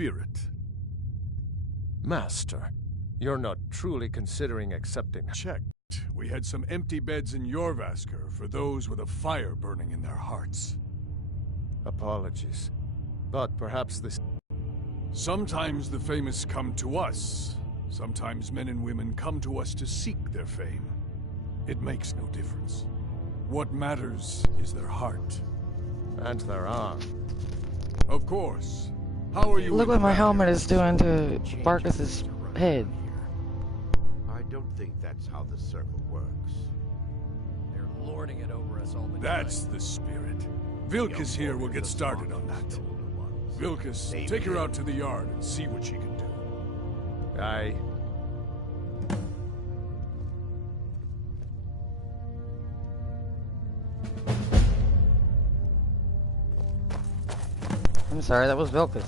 spirit. Master, you're not truly considering accepting... Checked. We had some empty beds in Jorvaskr for those with a fire burning in their hearts. Apologies, but perhaps this... Sometimes the famous come to us. Sometimes men and women come to us to seek their fame. It makes no difference. What matters is their heart. And their arm. Of course. How are you? Look what my helmet is doing to Barkus's head. I don't think that's how the circle works. They're lording it over us all the time. That's the spirit. Vilkas here will get started on that. Vilkas, take her out to the yard and see what she can do. Aye. I'm sorry, that was Vilkas.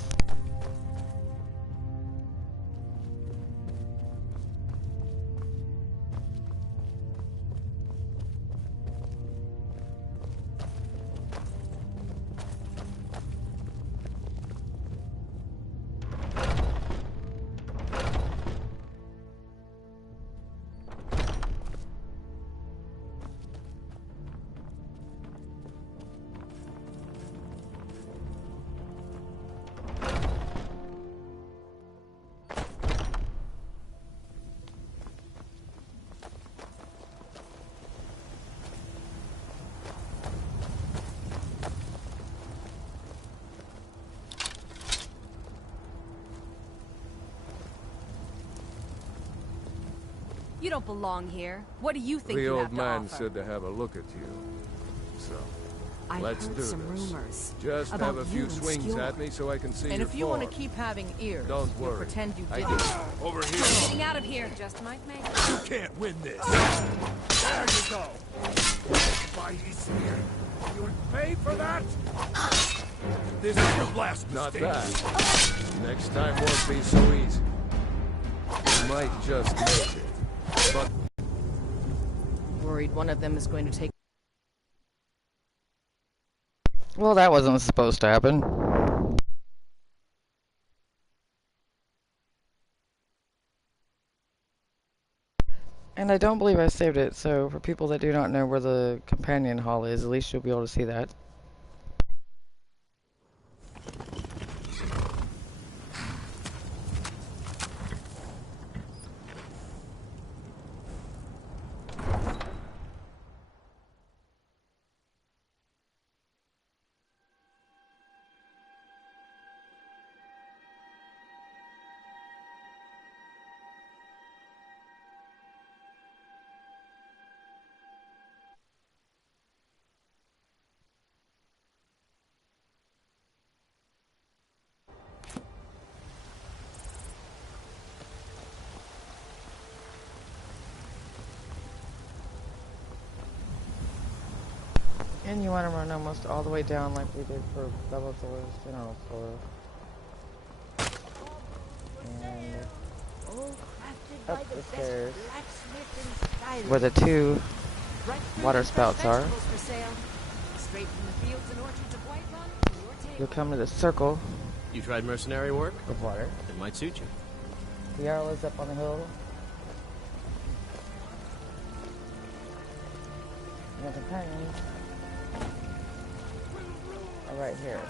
You don't belong here. What do you think The you old have to man offer? said to have a look at you. So, I've let's heard do some this. rumors Just about have a few you and swings Skjor. at me so I can see And your if you want to form. keep having ears, Don't you'll worry. pretend you I didn't. do. Over here. Getting out of here. Just might make. You can't win this. There you go. Mighty spear. You would pay for that? This is your last Not mistake. bad. Next time won't be so easy. You might just make it. But Worried one of them is going to take. Well, that wasn't supposed to happen. And I don't believe I saved it, so for people that do not know where the companion hall is, at least you'll be able to see that. And you want to run almost all the way down like we did for Bellator's general store. And up the stairs where the two water spouts are. You'll come to the circle You tried mercenary work? of water. It might suit you. The Jarl is up on the hill. And the companions are right here.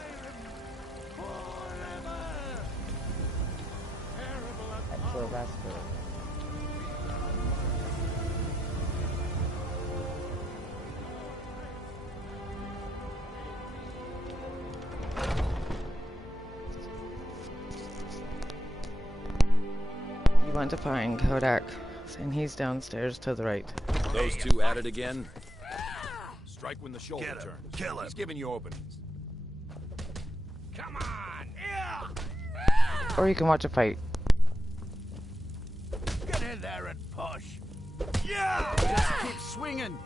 At Jorvaskr. You want to find Kodak, and he's downstairs to the right. Those two at it again? Strike when the shoulder Get him. turns. Kill him. He's giving you openings. Come on! Yeah! Or you can watch a fight. Get in there and push! Yeah! Just keep swinging!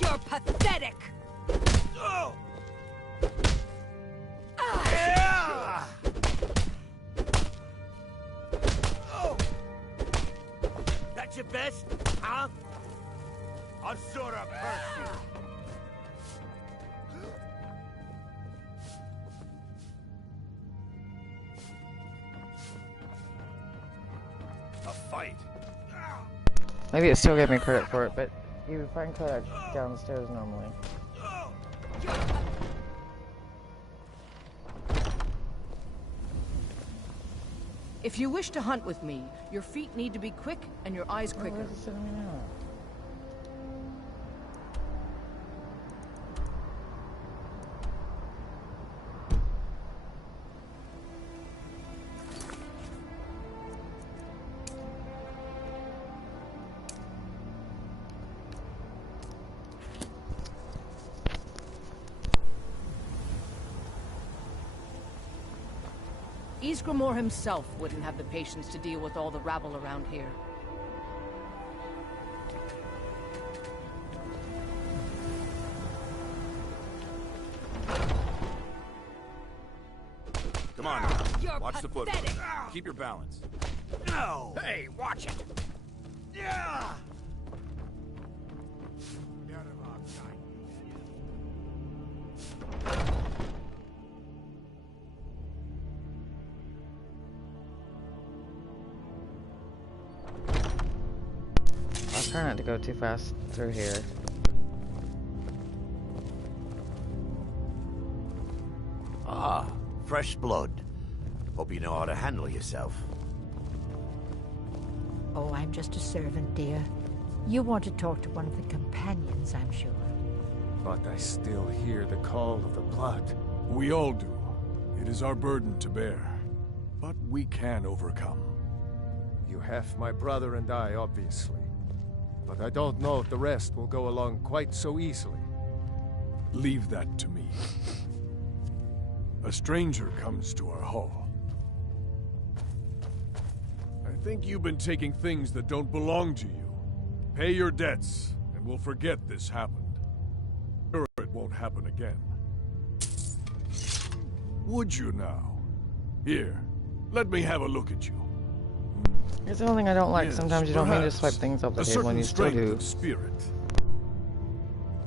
You're pathetic. Oh! Yeah! Oh! That's your best, huh? Asura curse you! fight. Maybe it still gave me credit for it, but you would find credit downstairs normally. If you wish to hunt with me, your feet need to be quick and your eyes quicker. Where's it sending me now? Ysgramor himself wouldn't have the patience to deal with all the rabble around here. Come on now. You're Watch the foot. pathetic. Keep your balance. No! Hey, watch it. Yeah! I'll try not to go too fast through here. Ah, fresh blood. Hope you know how to handle yourself. Oh, I'm just a servant, dear. You want to talk to one of the companions, I'm sure. But I still hear the call of the blood. We all do. It is our burden to bear. But we can overcome. You have my brother and I, obviously. But I don't know if the rest will go along quite so easily. Leave that to me. A stranger comes to our hall. I think you've been taking things that don't belong to you. Pay your debts, and we'll forget this happened. Sure, it won't happen again. Would you now? Here, let me have a look at you. Here's the only thing I don't like. Yes, Sometimes you don't mean to perhaps swipe things off the a table and certain you still strength do. of spirit.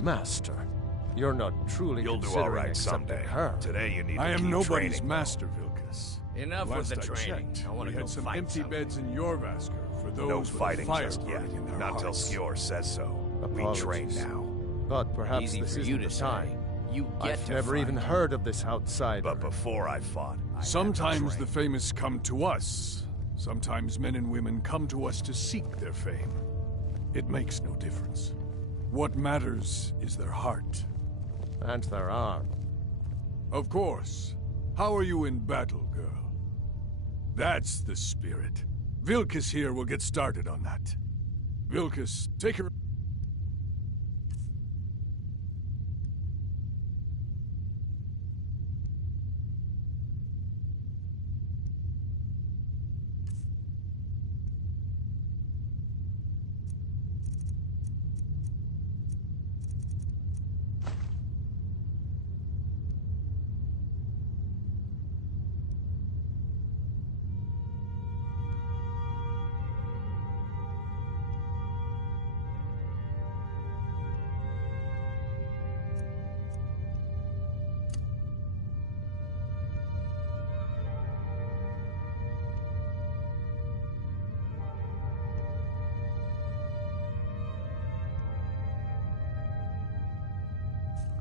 Master, you're not truly You'll do considering all right accepting someday. her. Today you need to I keep am nobody's training. master, Vilkas. Enough with Last the I training. checked, I want we to go had some fight empty something. beds in your Vasker for those No with a fighting fire just yet. burning in their Not till hearts. Skjor says so. We Apologies. train now. But perhaps Easy this for isn't you the to say. time. You get I've to never fight. even heard of this outsider. But before I fought, I had to Sometimes the train. famous come to us. Sometimes men and women come to us to seek their fame. It makes no difference. What matters is their heart. And there are. Of course. How are you in battle, girl? That's the spirit. Vilkas here will get started on that. Vilkas, take her...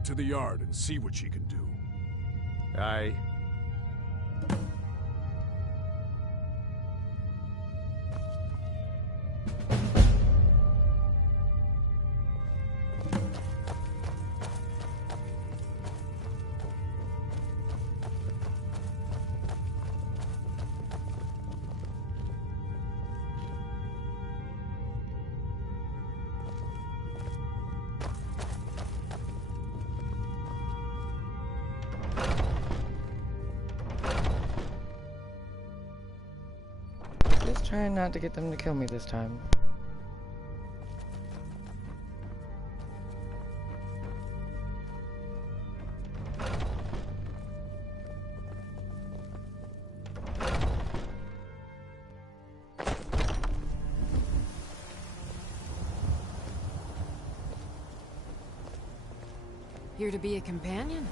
to the yard and see what she can do. Aye. Just trying not to get them to kill me this time. Here to be a companion?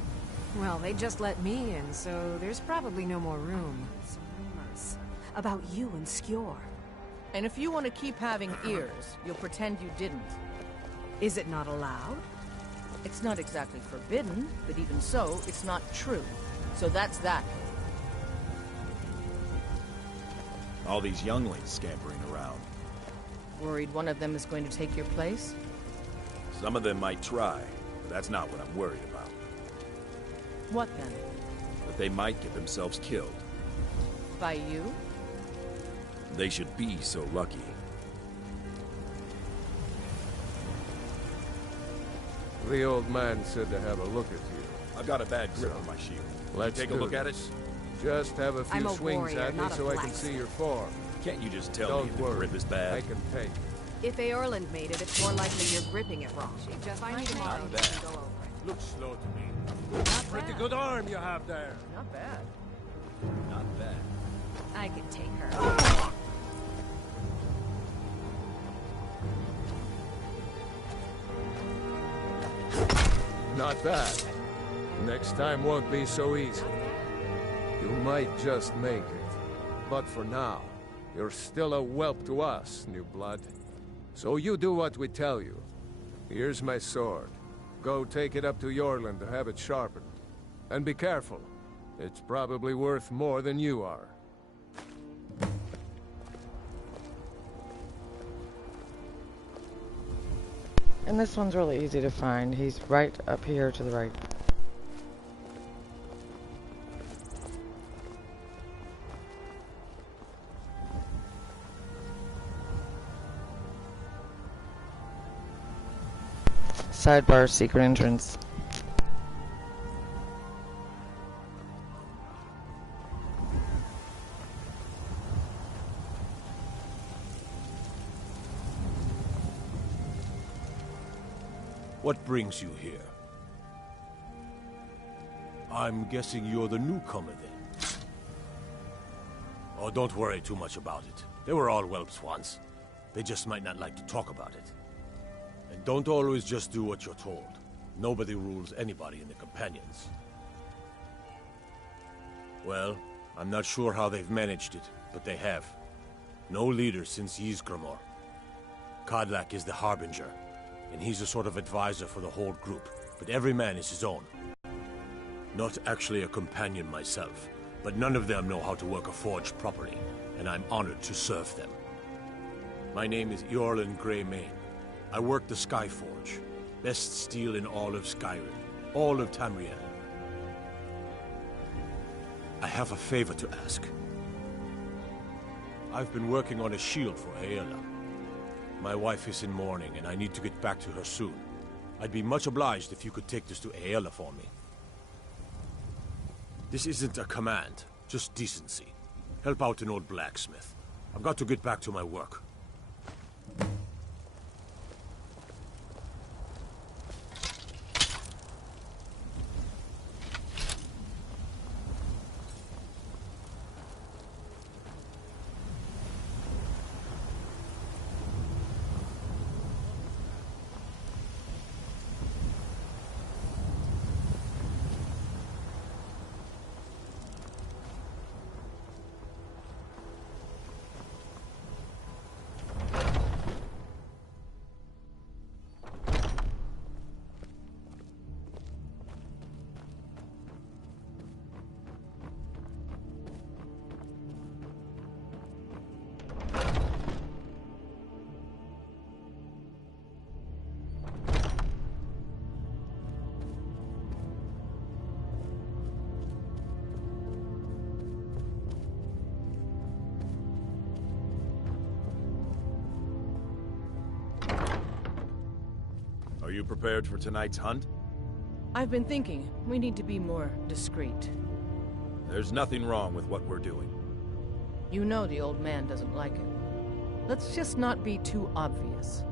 Well, they just let me in, so there's probably no more room. Some rumors about you and Skjor. And if you want to keep having ears, you'll pretend you didn't. Is it not allowed? It's not exactly forbidden, but even so, it's not true. So that's that. All these younglings scampering around. Worried one of them is going to take your place? Some of them might try, but that's not what I'm worried about. What then? That they might get themselves killed. By you? They should be so lucky. The old man said to have a look at you. I've got a bad grip on my shield. Let's take a look at it. Just have a few I'm a swings warrior, at me not a so I can see your form. Can't you just tell me Don't the worry, grip is bad? I can take it. If Eorland made it, it's more likely you're gripping it wrong. She just Find might tomorrow. tomorrow. bad. Go over it. Looks slow to me. Pretty good arm you have there. Not bad. Not bad. I could take her. Not bad. Next time won't be so easy. You might just make it. But for now, you're still a whelp to us, new blood. So you do what we tell you. Here's my sword. Go take it up to Eorland to have it sharpened. And be careful. It's probably worth more than you are. And this one's really easy to find. He's right up here to the right. Sidebar, secret entrance. What brings you here? I'm guessing you're the newcomer then. Oh, don't worry too much about it. They were all whelps once. They just might not like to talk about it. And don't always just do what you're told. Nobody rules anybody in the Companions. Well, I'm not sure how they've managed it, but they have. No leader since Ysgramor. Kodlak is the Harbinger, and he's a sort of advisor for the whole group, but every man is his own. Not actually a companion myself, but none of them know how to work a forge properly, and I'm honored to serve them. My name is Eorland Greymane. I work the Skyforge. Best steel in all of Skyrim, all of Tamriel. I have a favor to ask. I've been working on a shield for Aela. My wife is in mourning, and I need to get back to her soon. I'd be much obliged if you could take this to Aela for me. This isn't a command, just decency. Help out an old blacksmith. I've got to get back to my work. Are you prepared for tonight's hunt? I've been thinking, we need to be more discreet. There's nothing wrong with what we're doing. You know the old man doesn't like it. Let's just not be too obvious.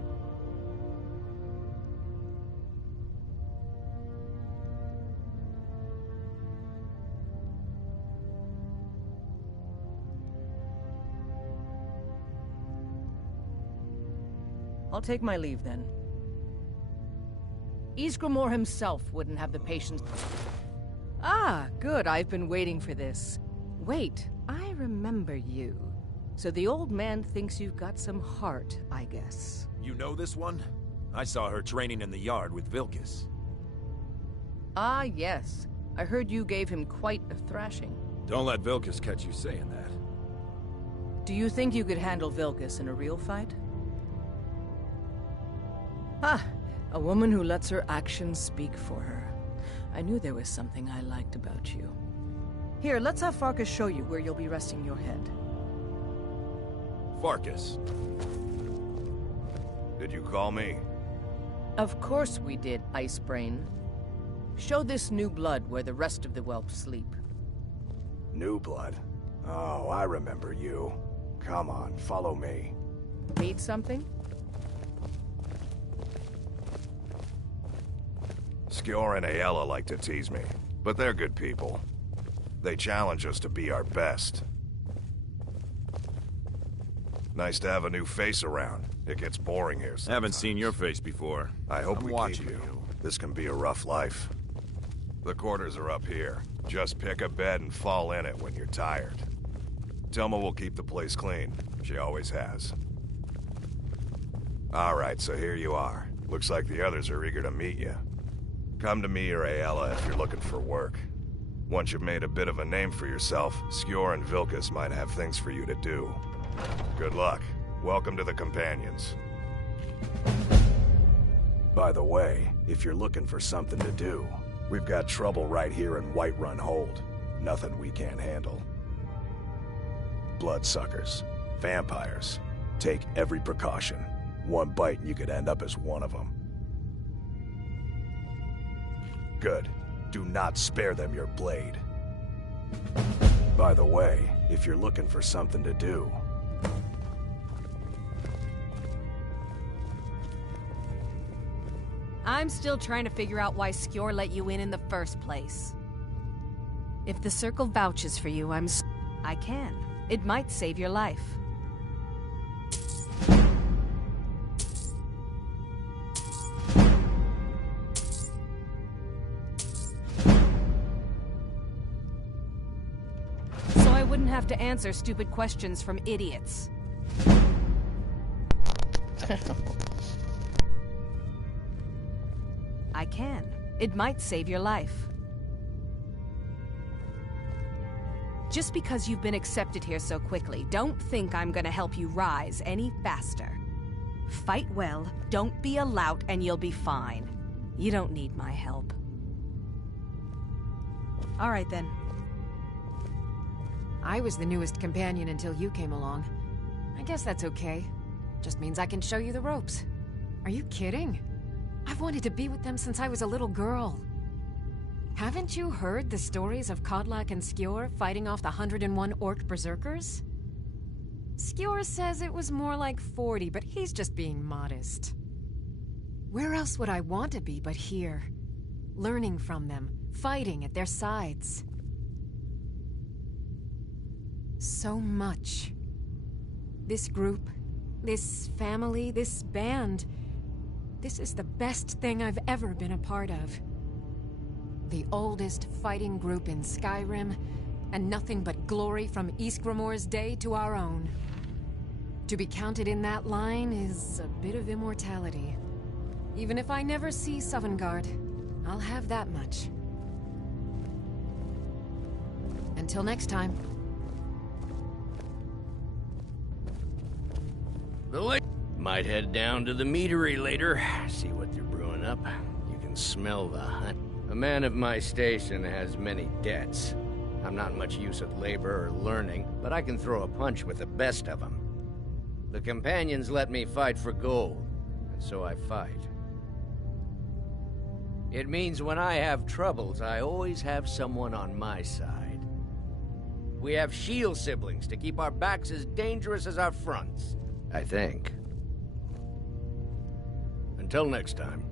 I'll take my leave then. Ysgramor himself wouldn't have the patience. Ah, good. I've been waiting for this. Wait, I remember you. So the old man thinks you've got some heart, I guess. You know this one? I saw her training in the yard with Vilkas. Ah, yes. I heard you gave him quite a thrashing. Don't let Vilkas catch you saying that. Do you think you could handle Vilkas in a real fight? Ah, a woman who lets her actions speak for her. I knew there was something I liked about you. Here, let's have Farkas show you where you'll be resting your head. Farkas. Did you call me? Of course we did, Icebrain. Show this new blood where the rest of the whelps sleep. New blood? Oh, I remember you. Come on, follow me. Need something? Skjor and Aella like to tease me, but they're good people. They challenge us to be our best. Nice to have a new face around. It gets boring here sometimes. Haven't seen your face before. I hope I'm we watching keep you. This can be a rough life. The quarters are up here. Just pick a bed and fall in it when you're tired. Tilma will keep the place clean. She always has. Alright, so here you are. Looks like the others are eager to meet you. Come to me or Aella if you're looking for work. Once you've made a bit of a name for yourself, Skjor and Vilkas might have things for you to do. Good luck. Welcome to the Companions. By the way, if you're looking for something to do, we've got trouble right here in Whiterun Hold. Nothing we can't handle. Bloodsuckers. Vampires. Take every precaution. One bite and you could end up as one of them. Good. Do not spare them your blade. By the way, if you're looking for something to do... I'm still trying to figure out why Skjor let you in the first place. If the Circle vouches for you, I can. It might save your life. So I wouldn't have to answer stupid questions from idiots. I can. It might save your life. Just because you've been accepted here so quickly, don't think I'm gonna help you rise any faster. Fight well, don't be a lout, and you'll be fine. You don't need my help. All right, then. I was the newest companion until you came along. I guess that's okay. Just means I can show you the ropes. Are you kidding? I've wanted to be with them since I was a little girl. Haven't you heard the stories of Kodlak and Skjor fighting off the 101 orc berserkers? Skjor says it was more like 40, but he's just being modest. Where else would I want to be but here? Learning from them, fighting at their sides. So much. This group, this family, this band... This is the best thing I've ever been a part of. The oldest fighting group in Skyrim, and nothing but glory from Ysgramor's day to our own. To be counted in that line is a bit of immortality. Even if I never see Sovngarde, I'll have that much. Until next time. Might head down to the meadery later, see what they're brewing up. You can smell the hunt. A man of my station has many debts. I'm not much use at labor or learning, but I can throw a punch with the best of them. The Companions let me fight for gold, and so I fight. It means when I have troubles, I always have someone on my side. We have shield siblings to keep our backs as dangerous as our fronts, I think. Until next time.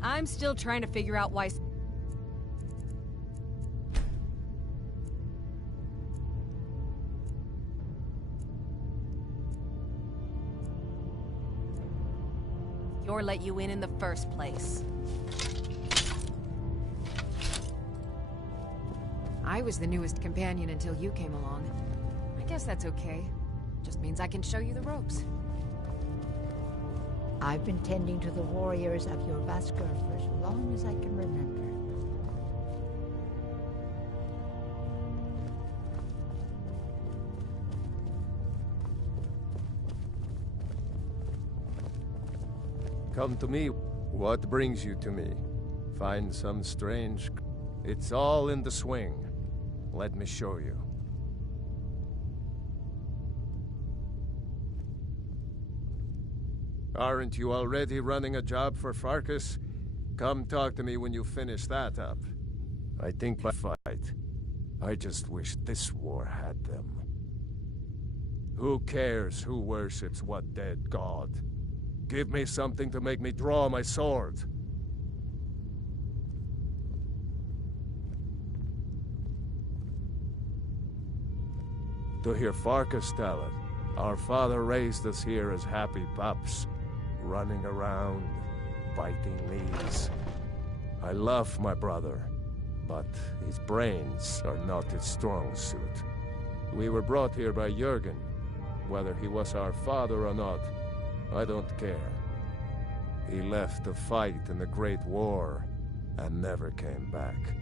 I'm still trying to figure out why... Skjor let you in the first place. I was the newest companion until you came along. I guess that's okay. Just means I can show you the ropes. I've been tending to the warriors of your Vaskar for as long as I can remember. Come to me. What brings you to me? Find some strange... It's all in the swing. Let me show you. Aren't you already running a job for Farkas? Come talk to me when you finish that up. I think by fight. I just wish this war had them. Who cares who worships what dead god? Give me something to make me draw my sword. To hear Farkas tell it, our father raised us here as happy pups, running around, biting leaves. I love my brother, but his brains are not his strong suit. We were brought here by Jürgen. Whether he was our father or not, I don't care. He left to fight in the Great War and never came back.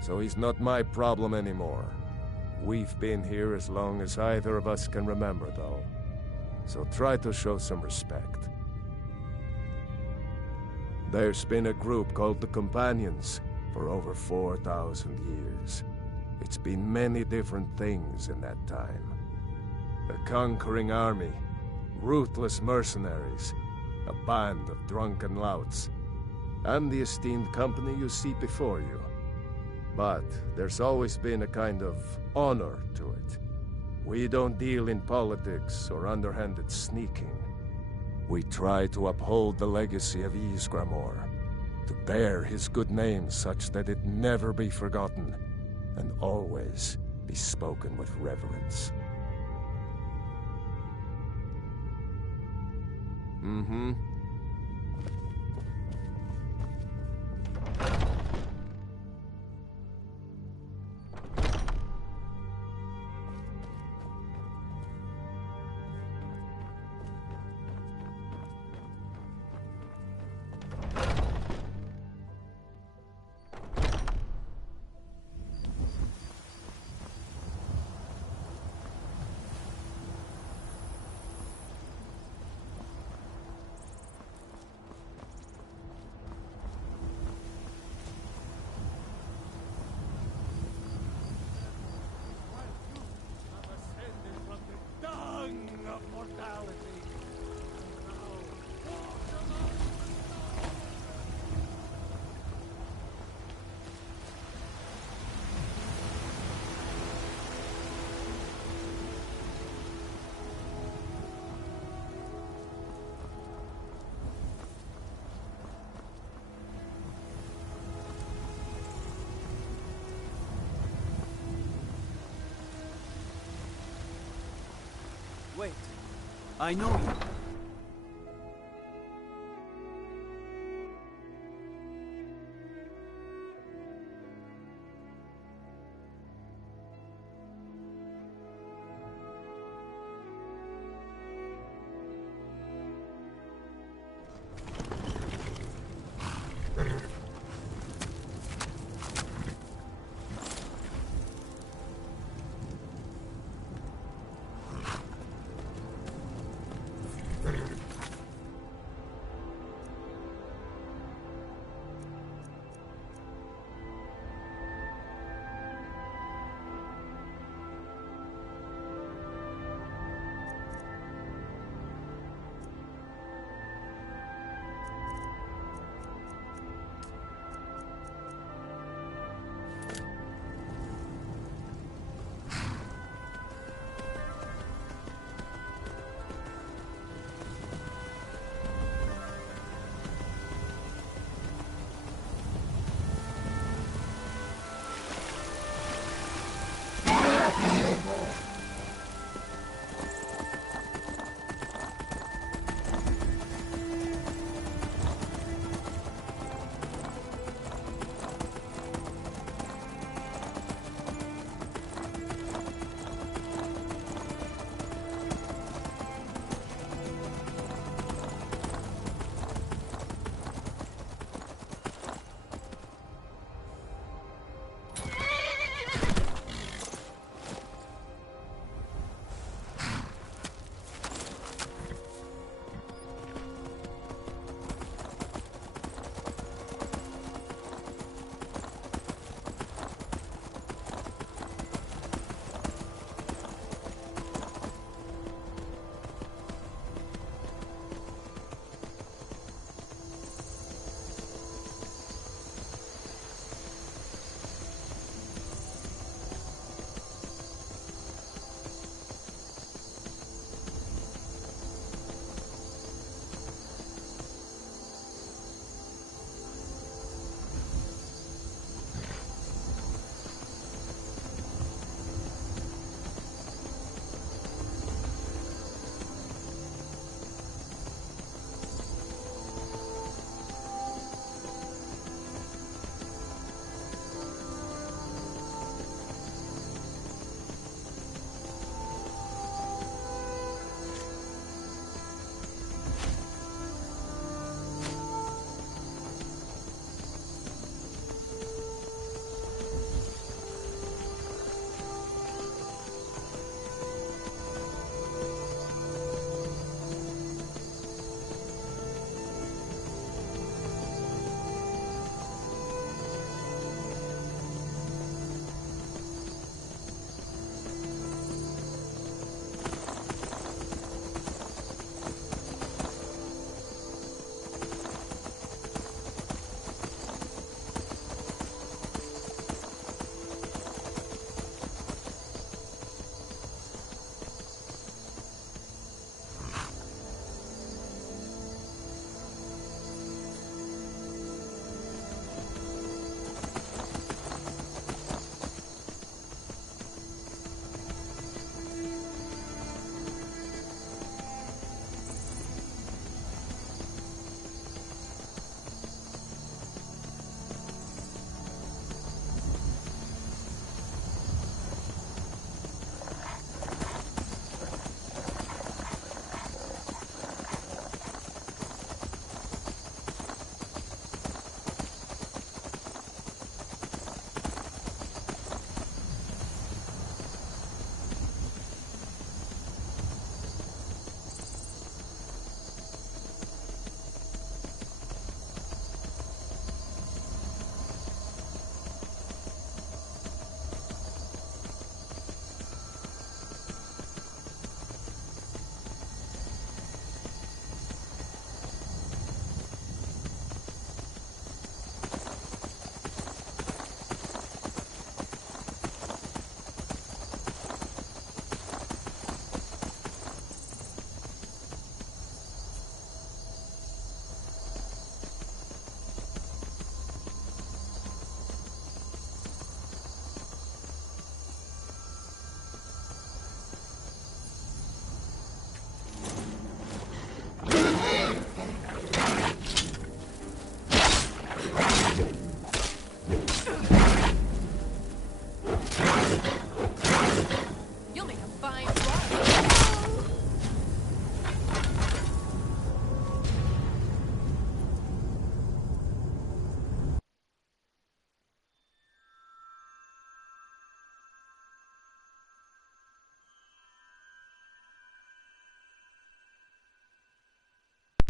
So he's not my problem anymore. We've been here as long as either of us can remember, though. So try to show some respect. There's been a group called the Companions for over 4,000 years. It's been many different things in that time. A conquering army, ruthless mercenaries, a band of drunken louts, and the esteemed company you see before you. But there's always been a kind of honor to it. We don't deal in politics or underhanded sneaking. We try to uphold the legacy of Ysgramor, to bear his good name such that it never be forgotten, and always be spoken with reverence. Mm-hmm. Wait, I know you.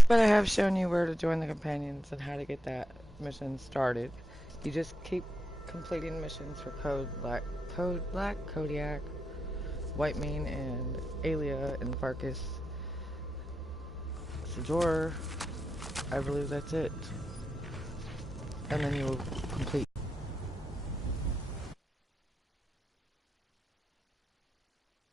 But I have shown you where to join the companions and how to get that mission started. You just keep completing missions for Code Black, Kodiak, Whitemane, and Aelia, and Farkas. Sajor, I believe that's it. And then you'll complete